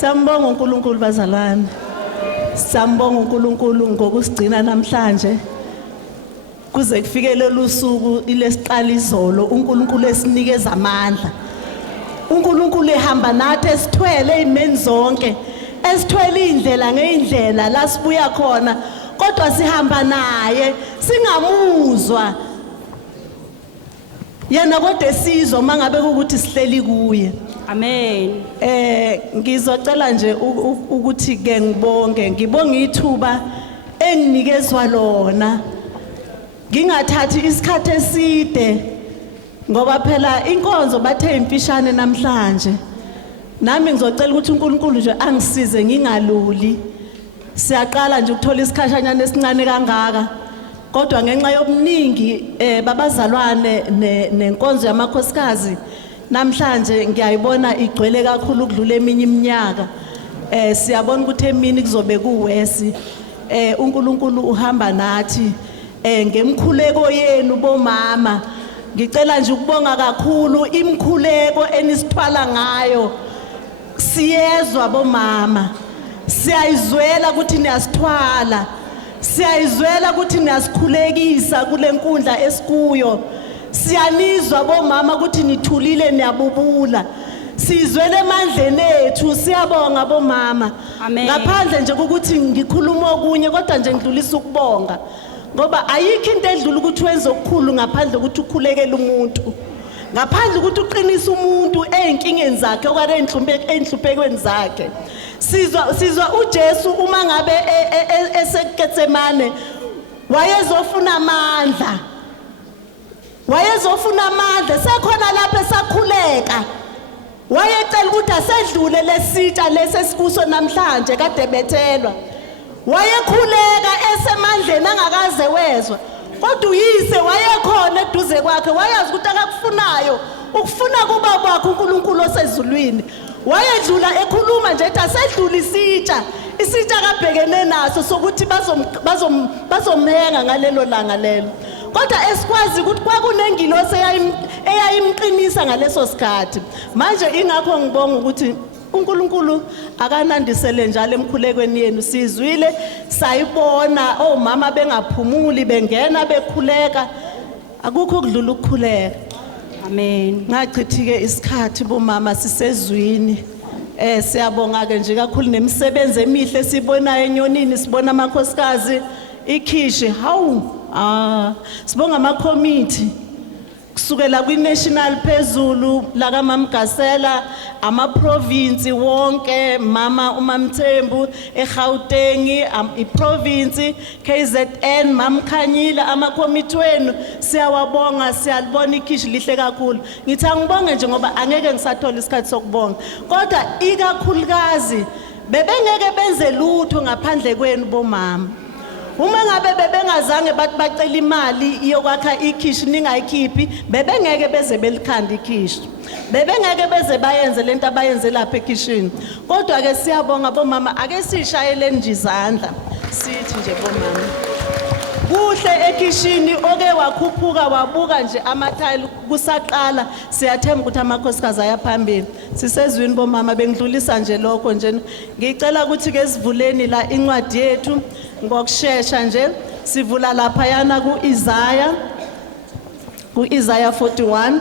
Sambonga uNkulunkulu bazalwane. Sambonga uNkulunkulu ngokusigcina namhlanje. Kuze kufike lolu suku ilesiqala izolo uNkulunkulu esinikeza amandla. uNkulunkulu ehamba nathi esithwele imeni zonke. Esithwele indlela ngeindlela la sibuya khona kodwa sihamba naye singamuzwa. Yena kodwa esizwa mangabe ukuthi sihleli kuye. Amen. Ngizocela nje ukuthi ke ngibonge ithuba enginikezwa lona. Ngingathathi isikhathi eside ngoba phela inkonzo bathe imfishane namhlanje. Nami ngizocela ukuthi uNkulunkulu nje angisize ngingaluli. Siyaqala nje ukuthola isikhashanyana esincane kangaka. Kodwa ngenxa yobuningi babazalwane nenkonzo yamakhosikazi namhlanje ngiyayibona igcwele kakhulu ukudlula eminye iminyaka. Siyabona ukuthi emini kuzobe kuwesi. uNkulunkulu uhamba nathi ngemkhuleko yenu bomama. Ngicela nje ukubonga kakhulu imkhuleko enisithwala ngayo. Siyezwa bomama. Siyayizwela ukuthi niyasithwala. Siyayizwela ukuthi niyasikhulekisa kule nkundla esikuyo. Siyanizwa bomama ukuthi nithulile niyabubula. Sizwele emandleni ethu siyabonga bomama. Amen. Ngaphandle nje ukuthi ngikhuluma okunye kodwa nje ngidlulisa ukubonga. Ngoba ayikho into edlula ukuthi wenze okukhulu ngaphandle ukuthi ukhulekele umuntu. Ngaphandle ukuthi uqinise umuntu ezinkingeni zakhe okare enhluphekweni zakhe. Sizwa uJesu uma ngabe eseGetsemane wayezofuna amandla. Wayezofuna amandla sekhona lapha esakhuleka. Wayecela ukuthi asedlule lesitsha lesesikuso namhlanje kade bethelwa. Wayekhuleka esemandleni angakaze wezwa. Kodwa uyise wayekhona eduze kwakhe wayazi ukuthi akakufunayo ukufuna kuba kwakhe uNkulunkulu osezulwini. Wayedlula ekhuluma nje ethi asedlula isitsha kabhekene naso sokuthi bazomhenga ngalelo langa lelo. Kodwa esikwazi ukuthi kwakunengilosi eyayimqinisa ngaleso sikhathi. Manje ingakho ngibonga ukuthi uNkulunkulu akanandisele njalo emkhulekweni yenu. Sizwile sayibona omama bengaphumuli bengena bekhuleka. Akukho kudlula ukukhuleka. Amen. Ngachithike isikhathi bomama sisezwini. Siyabonga ke nje kakhulu nemisebenzi emihle sibonayo enyonini sibona amakhosikazi ikhishi sibonga ama committee kusukela kwi-national phezulu la kaMama Gasela ama province wonke mama uMamthembu eGauteng iprovince KZN Mama Khanyile ama committee wenu siyawabonga siyalibona ikhishi lihle kakhulu. Ngithi angibonge nje ngoba angeke ngisathola isikhathi sokubonga kodwa ikakhulukazi bebengeke benze lutho ngaphandle kwenu bomama. Uma ngabe bebengazange bathi bacela imali yokwakha ikhishi ningayikhiphi bebengeke beze belikhanda ikhishi. Bebengeke beze bayenze lento abayenze lapha ekhishini. Kodwa ke siyabonga bomama ake sishayeleni nje izandla. Sithi nje bomama. Kuhle ekhishini oke wakhuphuka wabuka nje amathayili kusaqala siyathemba ukuthi amakhosikazi ayaphambili. Sisezwini bomama bengidlulisa nje lokho nje. Ngicela ukuthi ke sivuleni la incwadi yethu ngokusheshsha nje sivula lapha yana kuIsaiah 41.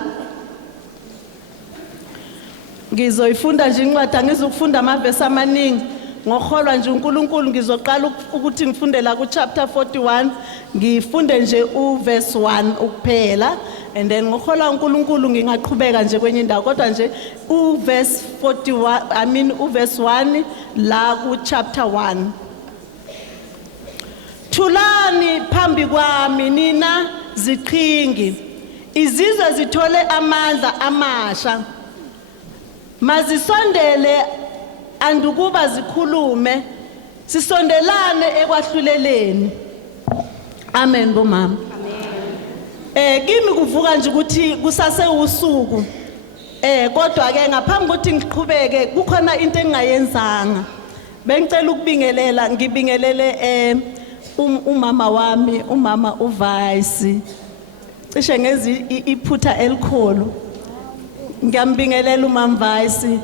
Ngizoyifunda nje incwadi angizukufunda amavesi amaningi ngoholwa nje uNkulunkulu ngizoqala ukuthi ngifunde la ku chapter 41 ngifunde nje uverse 1 ukuphela and then ngoholwa uNkulunkulu ngingaqhubeka nje kwenye indawo kodwa nje uverse 41 uverse 1 la ku chapter 1. Thulani phambi kwami nina ziqhingi izizwe zithole amandla amasha mazisondele andukuba zikhulume sisondelane ekwahluleleni. Amen bomama. Amen. Kimi kuvuka nje ukuthi kusase usuku kodwa ke ngaphambi ukuthi ngiqhubeke kukhona into engayenzanga. Bengicela ukubingelela ngibingelele umama wami umama uVice cishe ngezi iphutha elikhulu. Ngiyambingelela uMama Vice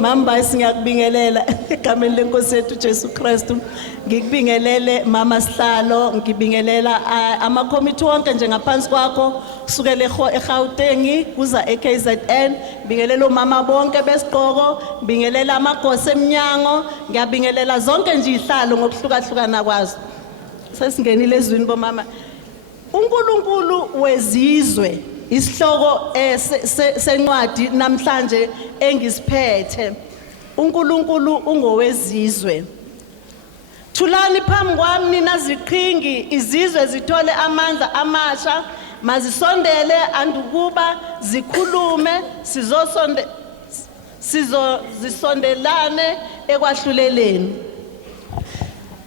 Mamba singakubingelela egameni lenkosi yethu Jesu Kristu. Ngikubingelele mama Sihlalo, ngibingelela ama committee wonke nje ngaphansi kwakho kusukela eGauteng kuza eKZN, ngibingelela umama bonke besiqoko, ngibingelela amagosi eminyango, ngiyabingelela zonke nje ihlalo ngokuhlukahlukana kwazo. Sesingenile ezwini bomama. uNkulunkulu wezizwe isihloko sencwadi namhlanje engisiphethe. uNkulunkulu ungowezizwe. Thulani phambi kwami nina ziqhingi, izizwe zithole amandla amasha, mazisondele andukuba zikhulume, zisondelane ekwahluleleni.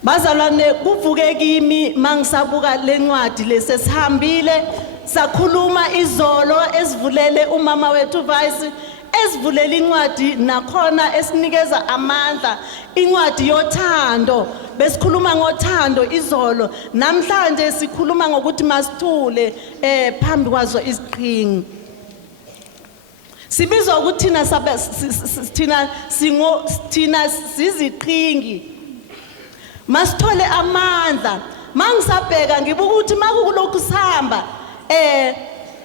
Bazalwane, kuvuke kimi mangisabuka lencwadi lesesihambile sakhuluma izolo esivulele umama wethu Vice, esivulele incwadi nakhona esinikeza amandla, incwadi yothando. Besikhuluma ngothando izolo, namhlanje sikhuluma ngokuthi masithule phambi kwazo iziqhingi. Sibizwa ukuthi thina siziqhingi. Masithole amandla. Mangisabheka ngibuka ukuthi makukulokhu sihamba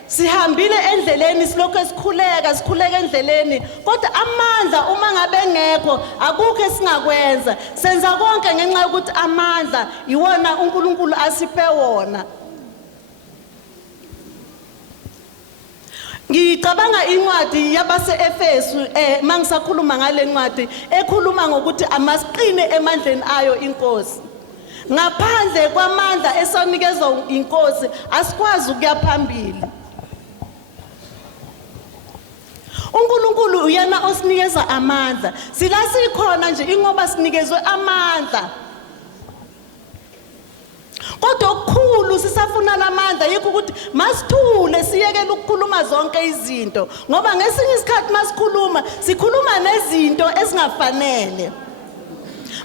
sihambile endleleni silokho sikhuleka endleleni, kodwa amandla uma ngabe ngekho akukho esingakwenza. Senza konke ngenxa yokuthi amandla iwona uNkulunkulu asiphe wona. Ngicabanga incwadi yabase Efesu mangisakhuluma ngale ncwadi ekhuluma ngokuthi amasiqine emandleni ayo inkosi. Ngaphandle kwamandla esonikezwa inkosi asikwazi ukuya phambili. uNkulunkulu uyena osinikeza amandla. Sila sikhona nje ingoba sinikezwe amandla. Kodwa okukhulu sisafuna lamandla yikho ukuthi masithule siyekele ukukhuluma zonke izinto, ngoba ngesinye isikhathi masikhuluma sikhuluma nezinto ezingafanele.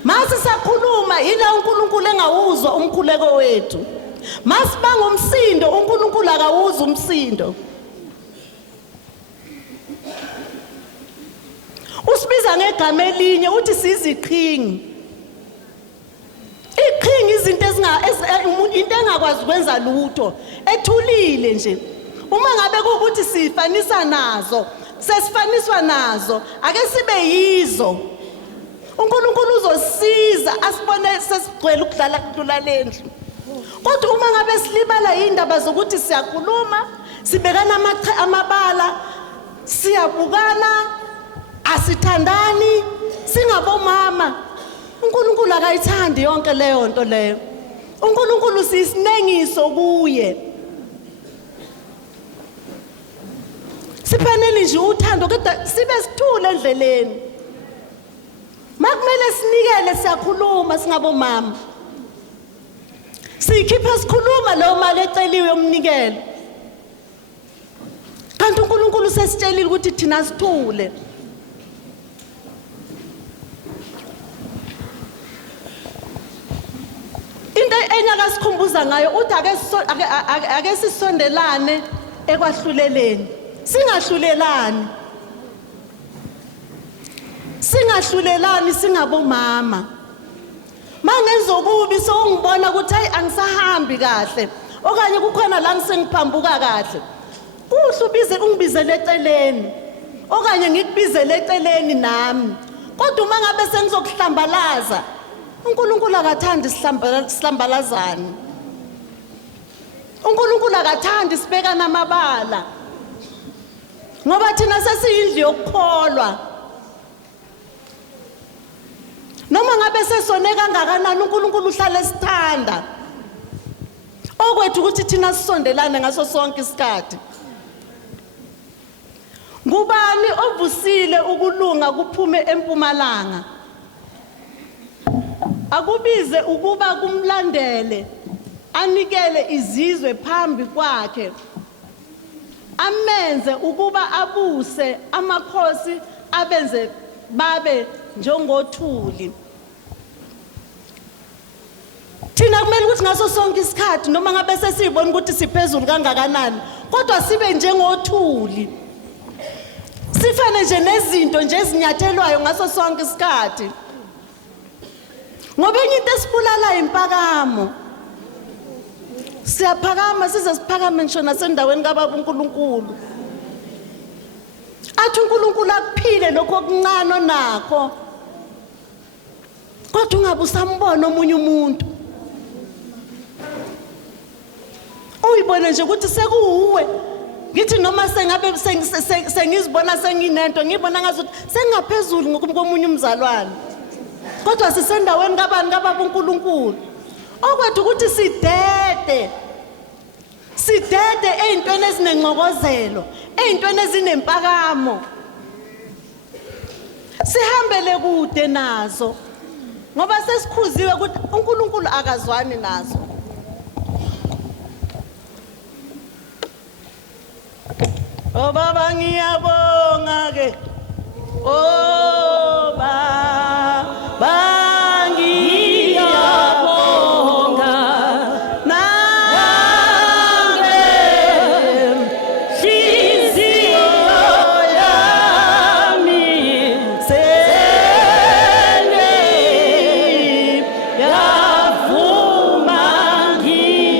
Mase sakhuluma ila uNkulunkulu engawuzwa umkhuleko wethu. Masibanga umsindo uNkulunkulu akawuzwa umsindo. Usibiza ngegama elinye uthi siziqhingi. Iqhingi izinto into engakwazi ukwenza lutho, ethulile nje. Uma ngabe kuukuthi sifanisa nazo, sesifaniswa nazo, ake sibe yizo. uNkulunkulu uzosiza asibone sesigcwele ukudlala kudlula lendlu. Kodwa uma ngabe silibala indaba zokuthi siyakhuluma, sibekana amabala, siyabukana, asithandani, singabomama, uNkulunkulu akayithandi yonke leyo nto leyo. uNkulunkulu sisinengiso kuye. Siphanele nje uthando kodwa sibe sithule endleleni. Makumele sinikele siyakhuluma singabomama. Sikhipha sikhuluma leyo mali eceliwe yomnikelo. Kanti uNkulunkulu sesitshelile ukuthi thina sithule. Into enyaka sikhumbuza ngayo uthi ake sisondelane ekwahluleleni. Singahlulelani. Singahlulelani singabomama. Mangenza okubi sowungibona ukuthi hayi angisahambi kahle, okanye kukhona la ngisengiphambuka kahle. Kuhle ubize ungibizele eceleni, okanye ngikubizele eceleni nami. Kodwa uma ngabe sengizokuhlambalaza, uNkulunkulu akathandi sihlambalazane. uNkulunkulu akathandi sibekana amabala. Ngoba thina sesiyindlu yokukholwa. Noma ngabe sesone kangakanani uNkulunkulu uhlala esithanda. Okwethu ukuthi thina sisondelane ngaso sonke isikhathi. Ngubani ovusile ukulunga kuphume eMpumalanga? Akubize ukuba kumlandele, anikele izizwe phambi kwakhe. Amenze ukuba abuse amakhosi abenze babe njengothuli. Thina kumele ukuthi ngaso sonke isikhathi noma ngabe sesibona ukuthi siphezulu kangakanani, kodwa sibe njengothuli. sifane nje nezinto nje ezinyathelwayo ngaso sonke isikhathi ngoba enye into esibulala impakamo siyaphakama size siphakame ngisho nasendaweni kaBaba uNkulunkulu athi uNkulunkulu akuphile lokho okuncane onakho kodwa ungabe usambona omunye umuntu uyibona nje ukuthi sekuuwe ngithi noma sengabe sengizibona senginento ngibona ngazuthi sengaphezulu ngokomunye umzalwane kodwa sisendaweni kabani kaBaba uNkulunkulu okwethu ukuthi sidede ezintweni ezinengxokozelo ezintweni ezinempakamo sihambele kude nazo ngoba sesikhuziwe ukuthi uNkulunkulu akazwani nazo Oh baba ngiyabonga ke Oh baba ngiyabonga nange hliziyo yami sele yavuma ngithi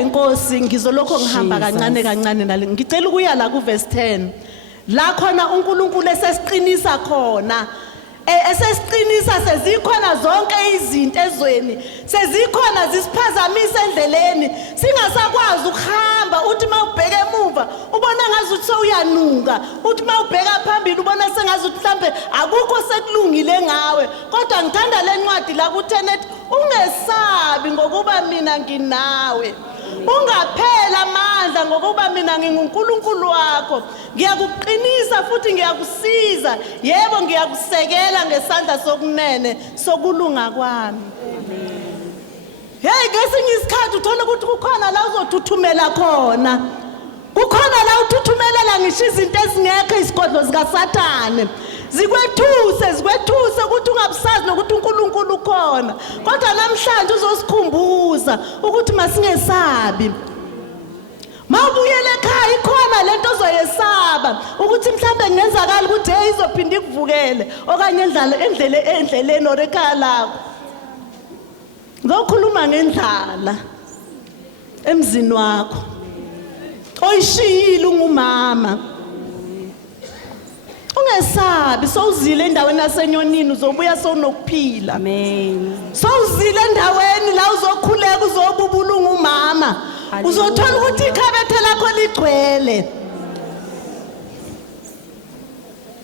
inkosi ngizolokho ngihamba kancane nale ngicela ukuya la ku verse 10 la khona uNkulunkulu esesiqinisa khona esesiqinisa sezikhona zonke izinto ezweni sezikhona zisiphazamisa endleleni singasakwazi ukuhamba uthi mawubheka emuva ubona ngazuthi sewuyanuka uthi mawubheka phambili ubona sengazuthi mhlambe akukho sekulungile ngawe kodwa ngithanda lencwadi la ku 10 ungesabi ngokuba mina nginawe ungaphela amandla ngokuba mina nginguNkulunkulu wakho ngiyakuqinisa futhi ngiyakusiza yebo ngiyakusekela ngesandla sokunene sokulunga kwami hey ngesinye isikhathi uthola ukuthi kukhona la uzothuthumela khona kukhona la uthuthumelela ngisho izinto ezingekho izigodlo zikaSathane zikwethuse ukuthi ungabusazi nokuthi uNkulunkulu ukhona kodwa namhlanje uzosikhumbuza ukuthi masingesabi mawubuyele ekhaya ikhona lento ozoyesaba ukuthi mhlambe ngenzakala ukuthi hey izophinda ikuvukele okanye endleleni orekhaya lakho ngokhuluma ngendlala emzini wakho oyishiyile ungumama ungesabi sowuzile endaweni yasenyonini uzobuya sowunokuphila Amen. Sowuzile endaweni la uzokhuleka uzobubulunga umama uzothola ukuthi ikhabethe lakho ligcwele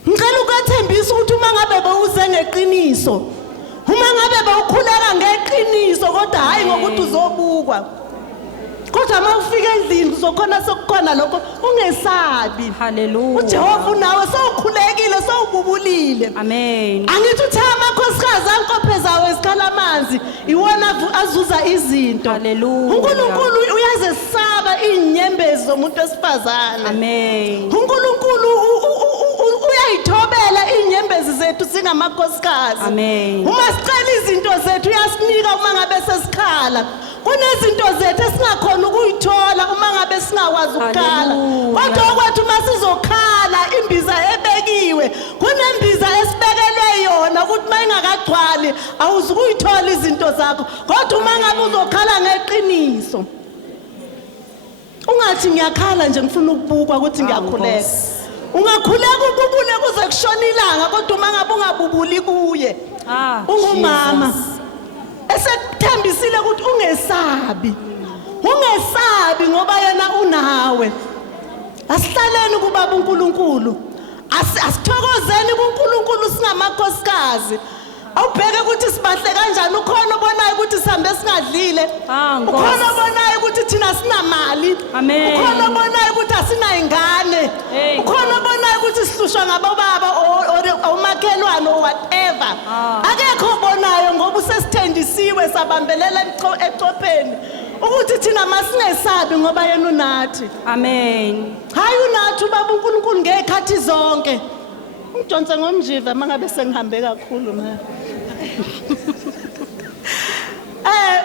ngicela ukuthembisa ukuthi uma ngabe bowuze ngeqiniso uma ngabe bawukhuleka ngeqiniso kodwa hayi ngokuthi uzobukwa kodwa mawufika endlini uzokhona sokukhona lokho ungesabi Hallelujah. uJehova nawe sowukhulekile sowububulile Amen. angithi uthe amakhosikazi ankopheza zawo esikhala amanzi iwona azuza izinto Hallelujah. uNkulunkulu uyazesaba inyembezi zomuntu esifazane Amen. uNkulunkulu uyayithobela inyembezi zethu singamakhosikazi Amen. uma sicela izinto zethu uyasinika uma ngabe sesikhala kunezinto zethu esingakhona ukuyithola uma ngabe singakwazi ukukhala kodwa okwethu masizokhala imbiza ebekiwe kunembiza esibekelwe yona ukuthi mayingakagcwali awuzukuyithola izinto zakho kodwa uma ngabe uzokhala ngeqiniso ungathi ngiyakhala nje ngifuna ukubukwa ukuthi ngiyakhuleka ungakhuleka ububule kuze kushona ilanga kodwa uma ngabe ungabubuli kuye ungumama esekuthembisile ukuthi ungesabi ngoba yena unawe Asihlaleni kubaba uNkulunkulu. Asithokozeni kuNkulunkulu singamakhosikazi. Awubheke ukuthi sibahle kanjani, ukhona obonayo ukuthi sihambe singadlile. Ukhona obonayo ukuthi thina sinamali. Ukhona obonayo ukuthi asina ingane. Ukhona obonayo ukuthi sihlushwa ngabobaba omakhelwane or whatever. Akekho obonayo ngoba usesithendisiwe sabambelela ecopheni ukuthi thina masingesabi ngoba yena unathi. Amen. Hayi unathi ubaba uNkulunkulu ngezikhathi zonke. Ungidonse ngomjiva mangabe sengihambe kakhulu mina.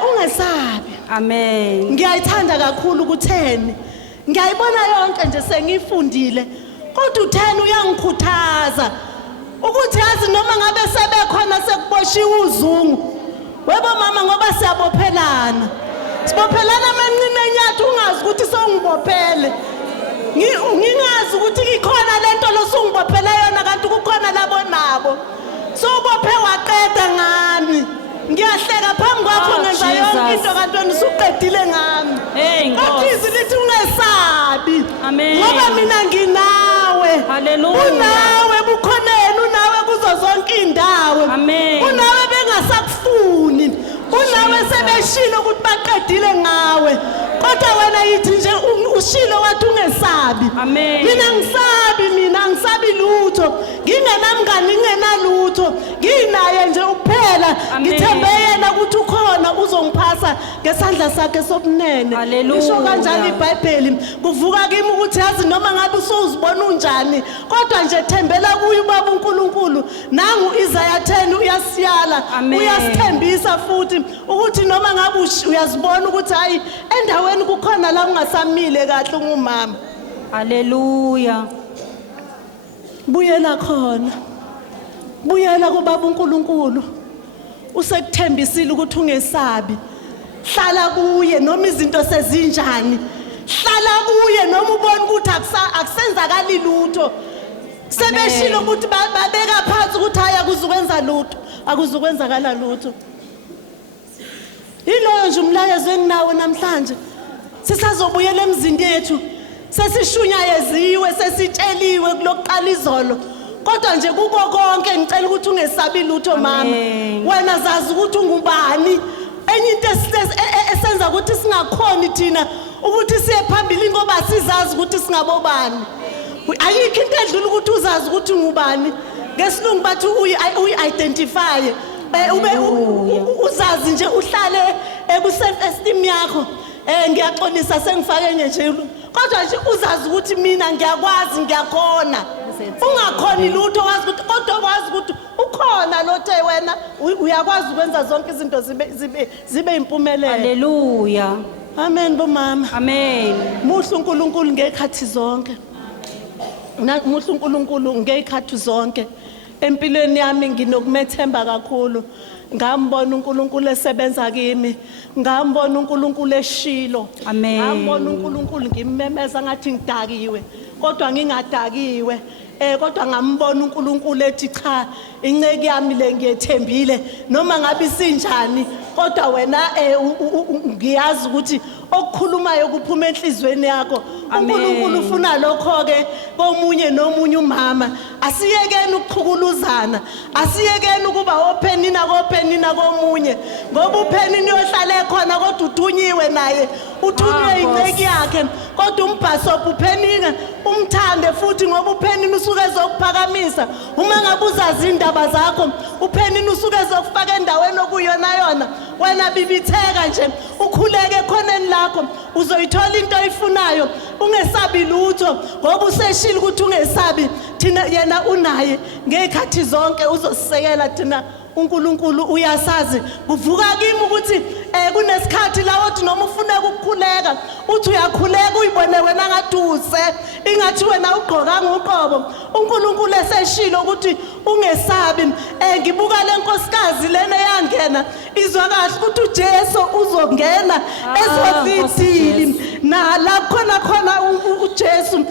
Ungesabi. Amen. Ngiyayithanda kakhulu ukutheni. Ngiyayibona yonke nje sengifundile. Kodwa utheni uyangikhuthaza ukuthi yazi noma ngabe sebekhona sekuboshiwe uzungu. Webo mama ngoba siyabophelana. Sibophelana amanqine enyathi ungazi ukuthi songibophele. Ngingazi ukuthi ikhona lento losungibophela yona kanti kukhona labo nabo. Sobophe waqeda ngami. Ngiyahleka phambi kwakho ngenza yonke into kanti wena usuqedile ngami. Kodwa izwi lithi ungesabi. Ngoba mina nginawe. Hallelujah. Unawe bukhoneni, unawe kuzo zonke indawo. Unawe bengasakufuni. Unawe sebeshilo ukuthi baqedile ngawe. Kodwa wena yithi nje ushilo wathi ungesabi. Mina ngisabi lutho. Ngingenamngani ngingenalutho. Nginaye nje ukuphela. Ngithembe yena ukuthi ukhona uzongiphasa ngesandla sakhe sobunene. Ngisho kanjalo iBhayibheli kuvuka kimi ukuthi yazi noma ngabe usuzibona unjani kodwa nje thembela kuye ubaba uNkulunkulu. Nangu Isaiah 10 uyasiyala uyasithembisa futhi ukuthi noma ngabe uyazibona ukuthi hayi endaweni kukhona la ungasamile kahle ngumama. Hallelujah. Buyela khona. Buyela kubaba uNkulunkulu. Usekuthembisile ukuthi ungesabi. Hlala kuye noma izinto sezinjani. Hlala kuye noma ubona ukuthi akusenzakali lutho. Sebeshilo ukuthi babeka phansi ukuthi haya kuzukwenza lutho. Akuzukwenzakala lutho. Iloyo nje umlayezo enginawo namhlanje. Sisazobuyela emzini yethu. Sesishunyayeziwe, sesitsheliwe kulokuqala izolo. Kodwa nje kuko konke ngicela ukuthi ungesabi lutho mama. Wena zazi ukuthi ungubani. Enye into esenza ukuthi singakhoni thina ukuthi siye phambili ngoba sizazi ukuthi singabobani. Ayikho into edlula ukuthi uzazi ukuthi ungubani. Ngesilungu bathi uyi-identify. Uzazi nje uhlale eku-self esteem yakho. Ngiyaxolisa sengifake nje kodwa nje uzazi ukuthi mina ngiyakwazi ngiyakhona. Ungakhoni lutho wazi ukuthi kodwa wazi ukuthi ukhona lothe wena uyakwazi ukwenza zonke izinto zibe impumelelo. Hallelujah. Amen bomama. Amen. Muhle uNkulunkulu ngezikhathi zonke. Muhle uNkulunkulu ngezikhathi zonke. Empilweni yami nginokumethemba kakhulu. Ngambona uNkulunkulu esebenza kimi. Ngambona uNkulunkulu eshilo. Ngambona uNkulunkulu ngimemeza ngathi ngidakiwe. Kodwa ngingadakiwe. Kodwa ngambona uNkulunkulu ethi cha inceke yami le ngiyethembile noma ngabe sinjani kodwa wena ngiyazi ukuthi okukhulumayo kuphuma enhlizweni yakho. uNkulunkulu ufuna lokho ke komunye nomunye umama. Asiyekeni ukuqhukuluzana. Asiyekeni ukuba ophenina komunye. Ngoba uphenini uyohlala khona kodwa uthunyiwe naye. Uthunywe inceke yakhe. Kodwa umbhasobho uphenina umthande futhi ngoba uphenini usuke ezokuphakamisa. Uma ngabe uzazi indaba zakho uphenini usuke ezokufaka endaweni okuyona. Wena bibitheka nje ukhuleke khoneni lakho uzoyithola into oyifunayo. Ungesabi lutho ngoba useshila ukuthi ungesabi thina yena unaye ngezikhathi zonke uzosisekela thina. uNkulunkulu uyasazi. Kuvuka kimi ukuthi kunesikhathi la othi noma ufuna ukukhuleka uthi uyakhuleka uyibone wena ngaduse ingathi wena ugqokanga uqobo. uNkulunkulu eseshilo ukuthi ungesabi. Ngibuka lenkosikazi lena yangena izwa kahle ukuthi uJesu uzongena ezofithili na la khona uJesu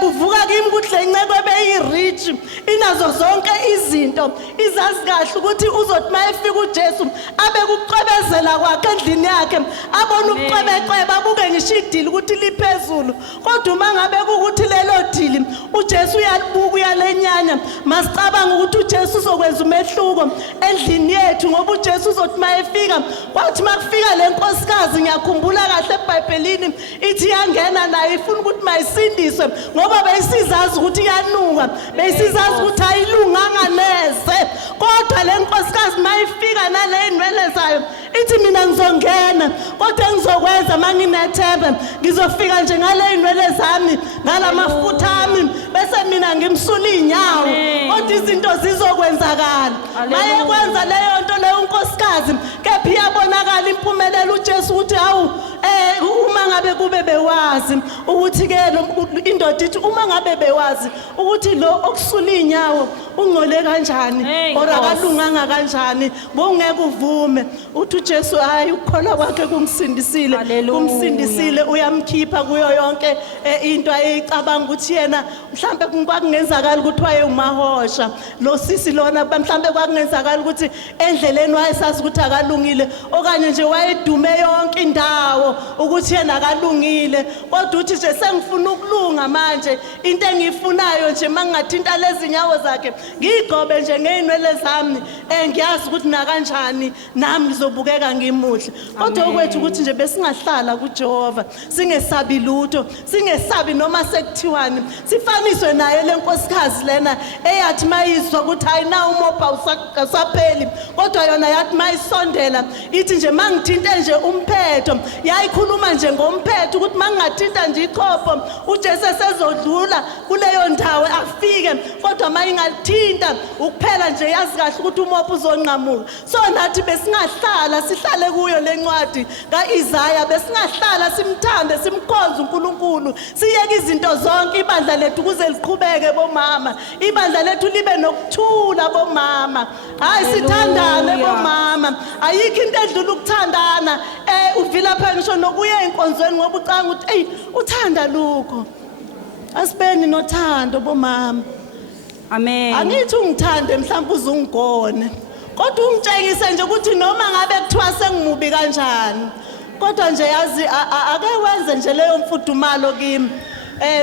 kuvuka kimi kuhle inceke beyirich inazo zonke izinto izazi kahle ukuthi uzothi mayefika uJesu abe kuqhebezela kwakhe endlini yakhe abona ubuqhebecebe abuke ngisho idili ukuthi liphezulu kodwa uma ngabe ukuthi lelo dili uJesu uyalibuka uyalenyanya masicabanga ukuthi uJesu uzokwenza umehluko endlini yethu ngoba uJesu uzothi mayefika kwathi makufika lenkosikazi ngiyakhumbula kahle eBhayibhelini ithi yangena naye ifuna ukuthi mayisindiswe ngoba beyisizazi ukuthi iyanuka beyisizazi ukuthi ayilunganga neze kodwa lenkosikazi mayifika nale ndwele zayo ithi mina ngizongena kodwa ngizokwenza manginethemba ngizofika nje ngale ndwele zami ngalamafutha ami bese mina ngimsula inyawo kodwa izinto zizokwenzakala maye kwenza leyo nto leyo unkosikazi kephi yabonakala impumelelo uJesu uthi hawu uma ngabe kube bewazi ukuthi ke indoda ithi uma ngabe bewazi ukuthi lo okusula inyawo ungcole kanjani or akalunganga kanjani bongeke uvume uthi uJesu hayi ukukholwa kwakhe kumsindisile uyamkhipha kuyo yonke into ayicabanga ukuthi yena mhlambe kwakungenzakala ukuthi wayengumahosha lo sisi lona mhlambe kwakungenzakala ukuthi endleleni wayesazi ukuthi akalungile okanye nje wayedume yonke indawo ukuthi yena akalungile kodwa uthi nje sengifuna ukulunga manje into engiyifunayo nje mangingathinta lezi nyawo zakhe ngigobe nje ngeinwele zami ngiyazi ukuthi na kanjani nami ngizobukeka ngimuhle kodwa okwethu ukuthi nje besingahlala kuJehova singesabi lutho singesabi noma sekuthiwani sifaniswe naye lenkosikazi lena eyathi mayizwa ukuthi ayina umopha usapheli kodwa yona yathi mayisondela ithi nje mangithinte nje umphetho yayikhuluma nje ngomphetho ukuthi mangingathinta nje ikhopho uJesu sezodlula kuleyo ndawo afike kodwa mayingathinta ukuphela nje yazi kahle ukuthi umopha uzonqamuka so nathi besingahlala sihlale kuyo lencwadi kaIsaya besingahlala simthande simkhonze uNkulunkulu siyeke izinto zonke ibandla lethu kuze liqhubeke bomama ibandla lethu libe nokuthula bomama hayi sithandane bomama ayikho into edlula ukuthandana uvila phela ngisho nokuya enkonzweni ngoba ucanga ukuthi hey uthanda lokho asibeni nothando bomama Amen. angithi ungithande mhlawumbe uzungigone kodwa ungitshengise nje ukuthi noma ngabe kuthiwa sengimubi kanjani kodwa nje yazi ake wenze nje leyo mfudumalo kimi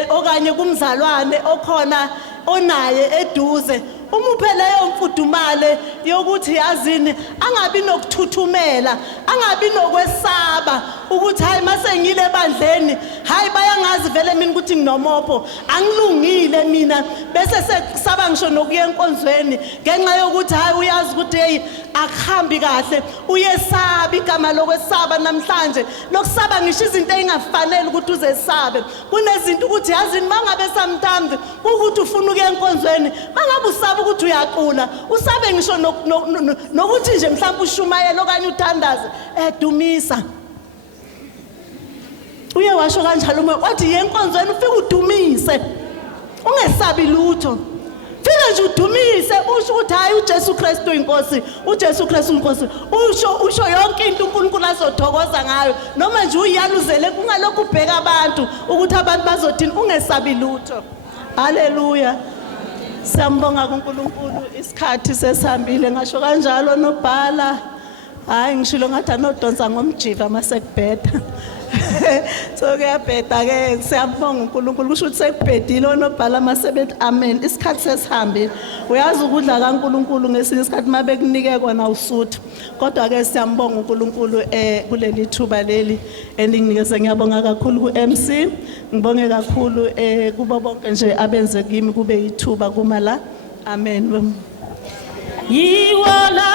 okanye kumzalwane okhona onaye eduze umuphe leyo mfudumale yokuthi yazini angabi nokuthuthumela angabi nokwesaba ukuthi hayi mase ngile ebandleni hayi bayangazi vele mina ukuthi nginomopho angilungile mina bese sekusaba ngisho nokuya enkonzweni ngenxa yokuthi hayi uyazi ukuthi hey akuhambi kahle uyesaba igama lokwesaba namhlanje lokusaba ngisho izinto engafanele ukuthi uzesabe kunezinto ukuthi yazini mangabe samthambi ukuthi ufuna ukuya enkonzweni mangabe usaba ukuthi uyaqula usabe ngisho nokuthi nje mhlawumbe ushumayela okanye uthandaze dumisa uye washo kanjalo uma wathi yenkonzweni ufike udumise ungesabi lutho fika nje udumise usho ukuthi hayi uJesu Kristu inkosi uJesu Kristu inkosi usho yonke into uNkulunkulu azothokoza ngayo noma nje uyaluzele kungalokho ubheka abantu ukuthi abantu bazothini ungesabi lutho haleluya siyambonga kuNkulunkulu isikhathi sesihambile ngasho kanjalo nobhala hayi ngishilo ngathi anodonsa ngomjiva masekubheda so kuyabheda ke siyabonga uNkulunkulu kusho ukuthi sekubhedile onobhala masebethi amen isikhathi sesihambile uyazi ukudla kaNkulunkulu ngesinye isikhathi mabekunike kona usuthu kodwa ke siyambonga uNkulunkulu kuleli thuba leli eninginikeze ngiyabonga kakhulu kuMC ngibonge kakhulu kubo bonke nje abenze kimi kube yithuba kuma la amen yiwo la